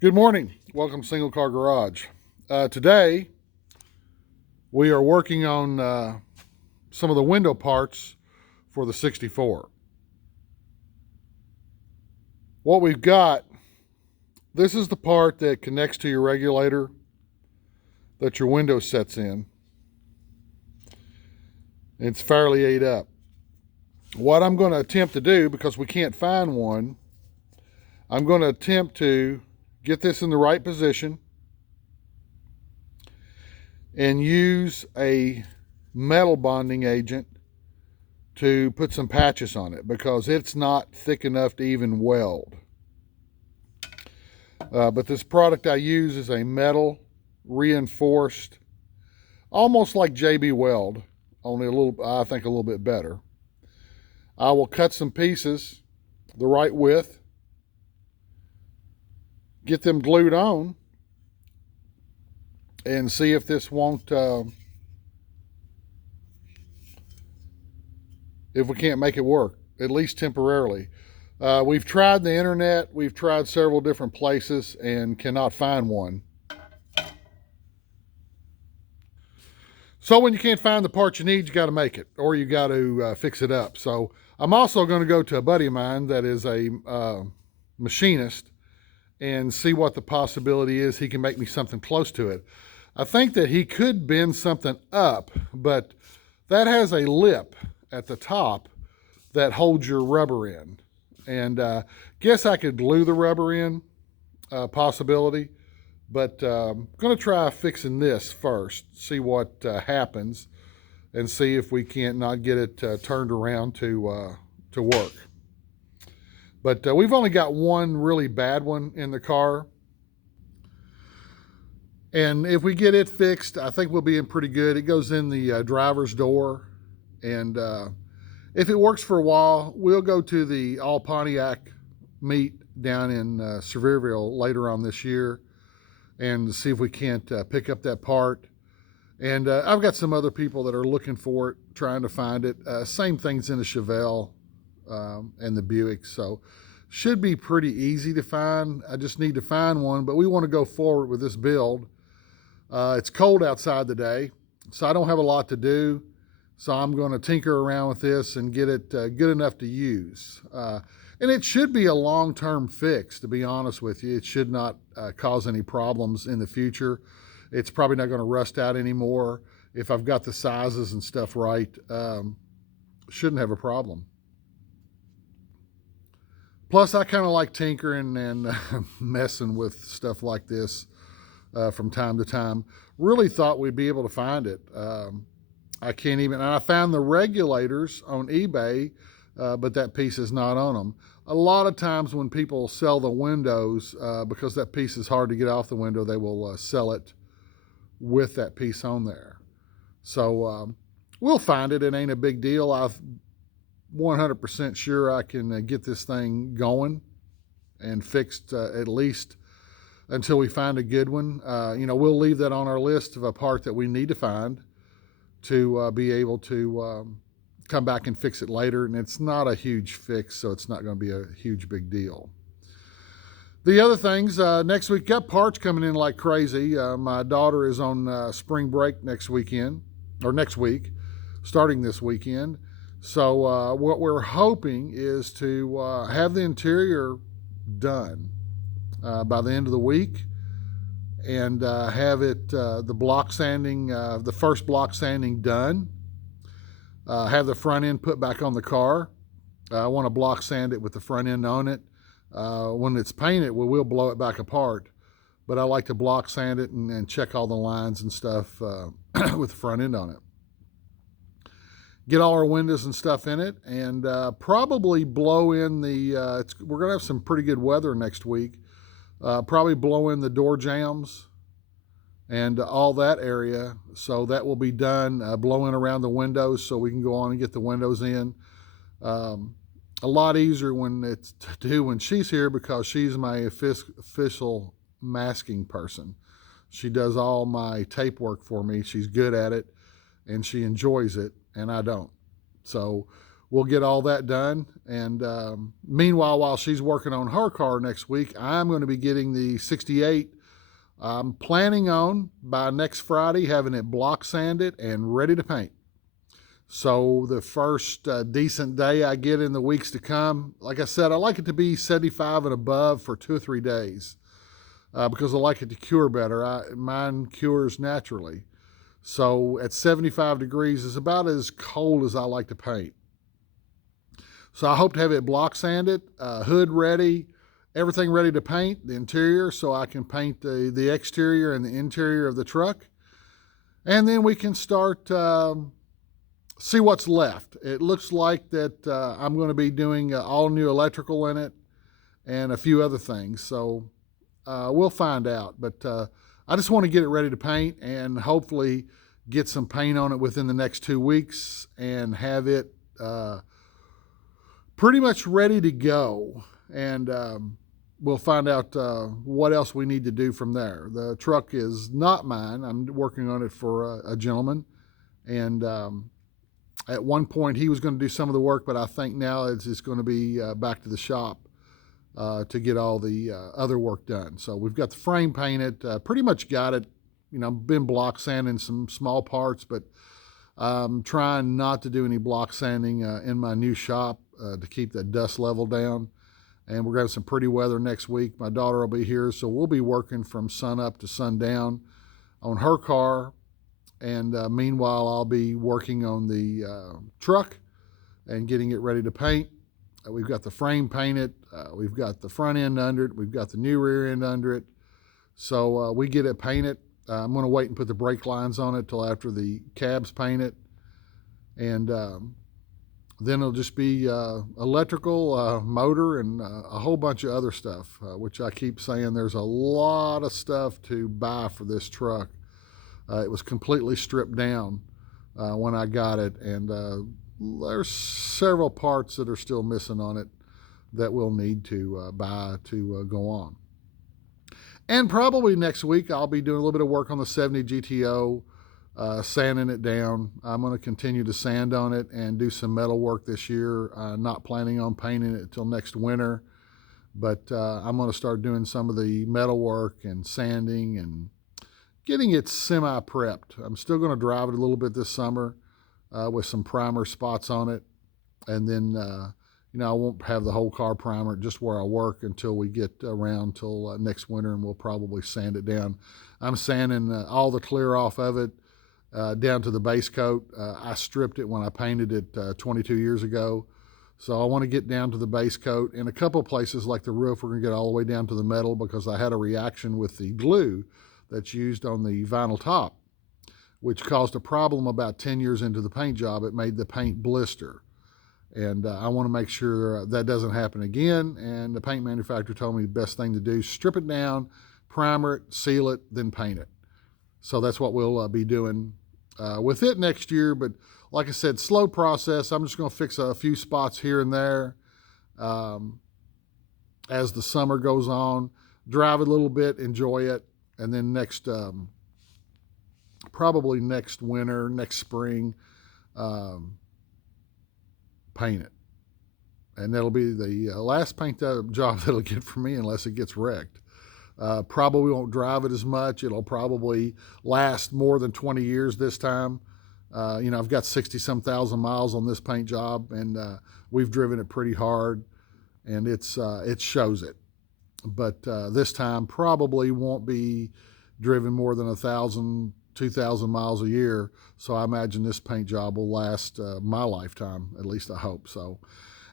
Good morning. Welcome to Single Car Garage. Today, we are working on some of the window parts for the 64. What we've got, this is the part that connects to your regulator that your window sets in. It's fairly ate up. What I'm going to attempt to do, because we can't find one, I'm going to attempt to get this in the right position and use a metal bonding agent to put some patches on it because it's not thick enough to even weld. But this product I use is a metal reinforced, almost like JB Weld, only I think a little bit better. I will cut some pieces the right width, get them glued on, and see if this won't, if we can't make it work, at least temporarily. We've tried the internet, we've tried several different places, and cannot find one. So when you can't find the part you need, you got to make it, or you got to fix it up. So I'm also going to go to a buddy of mine that is a machinist and see what the possibility is he can make me something close to it. I think that he could bend something up, but that has a lip at the top that holds your rubber in. And guess I could glue the rubber in, possibility. But I'm going to try fixing this first, see what happens, and see if we can't not get it turned around to work. But we've only got one really bad one in the car. And if we get it fixed, I think we'll be in pretty good. It goes in the driver's door. And if it works for a while, we'll go to the all Pontiac meet down in Sevierville later on this year and see if we can't pick up that part. And I've got some other people that are looking for it, trying to find it. Same things in the Chevelle and the Buick. So should be pretty easy to find. I just need to find one, but we want to go forward with this build. It's cold outside today, so I don't have a lot to do. So I'm going to tinker around with this and get it good enough to use. And it should be a long-term fix, to be honest with you. It should not cause any problems in the future. It's probably not going to rust out anymore. If I've got the sizes and stuff right, shouldn't have a problem. Plus, I kind of like tinkering and messing with stuff like this from time to time. Really thought we'd be able to find it. I can't even, and I found the regulators on eBay, but that piece is not on them. A lot of times when people sell the windows, because that piece is hard to get off the window, they will sell it with that piece on there. So we'll find it. It ain't a big deal. I'm 100% sure I can get this thing going and fixed at least until we find a good one. We'll leave that on our list of a part that we need to find to be able to come back and fix it later. And it's not a huge fix, so it's not going to be a huge big deal. The other things, next week, got parts coming in like crazy. My daughter is on spring break next week, starting this weekend. So what we're hoping is to have the interior done by the end of the week, and have it the block sanding, the first block sanding done. Have the front end put back on the car. I want to block sand it with the front end on it. When it's painted, we'll blow it back apart. But I like to block sand it and check all the lines and stuff with the front end on it. Get all our windows and stuff in it, and probably blow in the, we're going to have some pretty good weather next week. Probably blow in the door jambs and all that area. So that will be done, blow in around the windows so we can go on and get the windows in. A lot easier when it's to do when she's here, because she's my official masking person. She does all my tape work for me. She's good at it and she enjoys it, and I don't. So we'll get all that done. And meanwhile, while she's working on her car next week, I'm going to be getting the 68. I'm planning on, by next Friday, having it block sanded and ready to paint. So the first decent day I get in the weeks to come, like I said, I like it to be 75 and above for 2 or 3 days because I like it to cure better. Mine cures naturally. So at 75 degrees is about as cold as I like to paint. So I hope to have it block sanded, hood ready, everything ready to paint, the interior, so I can paint the exterior and the interior of the truck. And then we can start see what's left. It looks like that I'm going to be doing all new electrical in it and a few other things. So we'll find out. But I just want to get it ready to paint and hopefully get some paint on it within the next 2 weeks and have it pretty much ready to go. And we'll find out what else we need to do from there. The truck is not mine. I'm working on it for a gentleman. And at one point, he was going to do some of the work, but I think now it's just going to be back to the shop to get all the other work done. So we've got the frame painted, pretty much got it, been block sanding some small parts, but I'm trying not to do any block sanding in my new shop to keep that dust level down. And we're going to have some pretty weather next week. My daughter will be here, so we'll be working from sun up to sundown on her car. And meanwhile, I'll be working on the truck and getting it ready to paint. We've got the frame painted. We've got the front end under it. We've got the new rear end under it. So we get it painted. I'm going to wait and put the brake lines on it till after the cab's painted. And then it'll just be electrical, motor, and a whole bunch of other stuff, which I keep saying there's a lot of stuff to buy for this truck. It was completely stripped down when I got it, and there's several parts that are still missing on it that we'll need to buy to go on. And probably next week I'll be doing a little bit of work on the 70 GTO, sanding it down. I'm going to continue to sand on it and do some metal work this year. Not planning on painting it until next winter, but I'm going to start doing some of the metal work and sanding and getting it semi-prepped. I'm still going to drive it a little bit this summer with some primer spots on it. And then, I won't have the whole car primer just where I work until we get around till next winter, and we'll probably sand it down. I'm sanding all the clear off of it down to the base coat. I stripped it when I painted it 22 years ago. So I want to get down to the base coat. In a couple of places like the roof, we're going to get all the way down to the metal because I had a reaction with the glue that's used on the vinyl top, which caused a problem about 10 years into the paint job. It made the paint blister. And I want to make sure that doesn't happen again. And the paint manufacturer told me the best thing to do, strip it down, primer it, seal it, then paint it. So that's what we'll be doing with it next year. But like I said, slow process. I'm just going to fix a few spots here and there as the summer goes on, drive it a little bit, enjoy it. And then probably next winter, next spring, paint it. And that'll be the last paint job that'll get for me unless it gets wrecked. Probably won't drive it as much. It'll probably last more than 20 years this time. I've got 60-some thousand miles on this paint job, and we've driven it pretty hard, and it shows it. But this time probably won't be driven more than 1,000, 2,000 miles a year. So I imagine this paint job will last my lifetime, at least I hope so.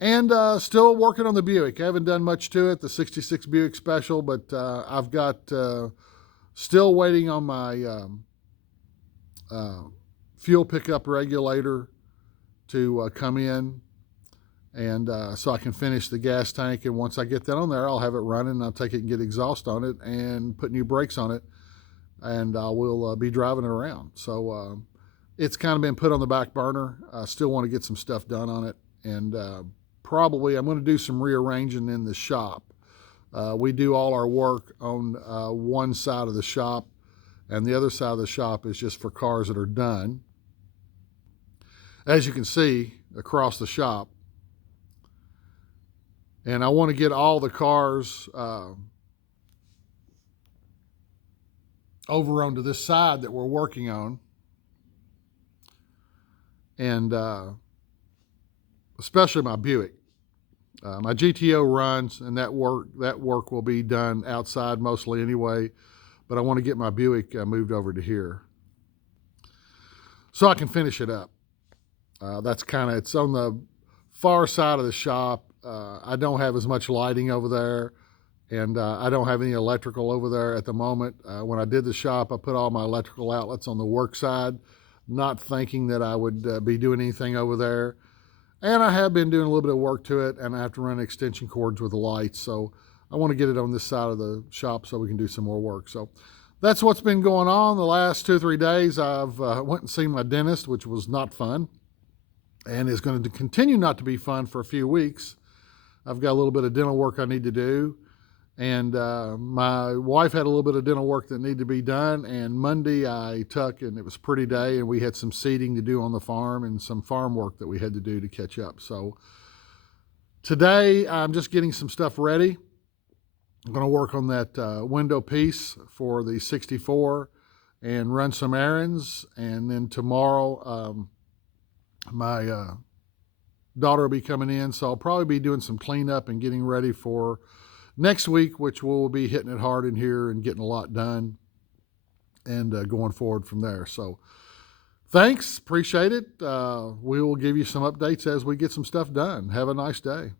And still working on the Buick. I haven't done much to it, the 66 Buick Special, but I've got still waiting on my fuel pickup regulator to come in. And so I can finish the gas tank, and once I get that on there, I'll have it running, and I'll take it and get exhaust on it and put new brakes on it, and I will be driving it around. So it's kind of been put on the back burner. I still want to get some stuff done on it, and probably I'm going to do some rearranging in the shop. We do all our work on one side of the shop, and the other side of the shop is just for cars that are done. As you can see, across the shop. And I want to get all the cars over onto this side that we're working on. And especially my Buick. My GTO runs, and that work will be done outside mostly anyway, but I want to get my Buick moved over to here so I can finish it up. It's on the far side of the shop. I don't have as much lighting over there, and I don't have any electrical over there at the moment. When I did the shop, I put all my electrical outlets on the work side, not thinking that I would be doing anything over there. And I have been doing a little bit of work to it, and I have to run extension cords with the lights. So I want to get it on this side of the shop so we can do some more work. So that's what's been going on the last 2 or 3 days. I've went and seen my dentist, which was not fun, and is going to continue not to be fun for a few weeks. I've got a little bit of dental work I need to do. And my wife had a little bit of dental work that needed to be done. And Monday I took, and it was a pretty day, and we had some seeding to do on the farm and some farm work that we had to do to catch up. So today I'm just getting some stuff ready. I'm going to work on that window piece for the 64 and run some errands. And then tomorrow my daughter will be coming in, so I'll probably be doing some cleanup and getting ready for next week, which we'll be hitting it hard in here and getting a lot done and going forward from there. So thanks, appreciate it. We will give you some updates as we get some stuff done. Have a nice day.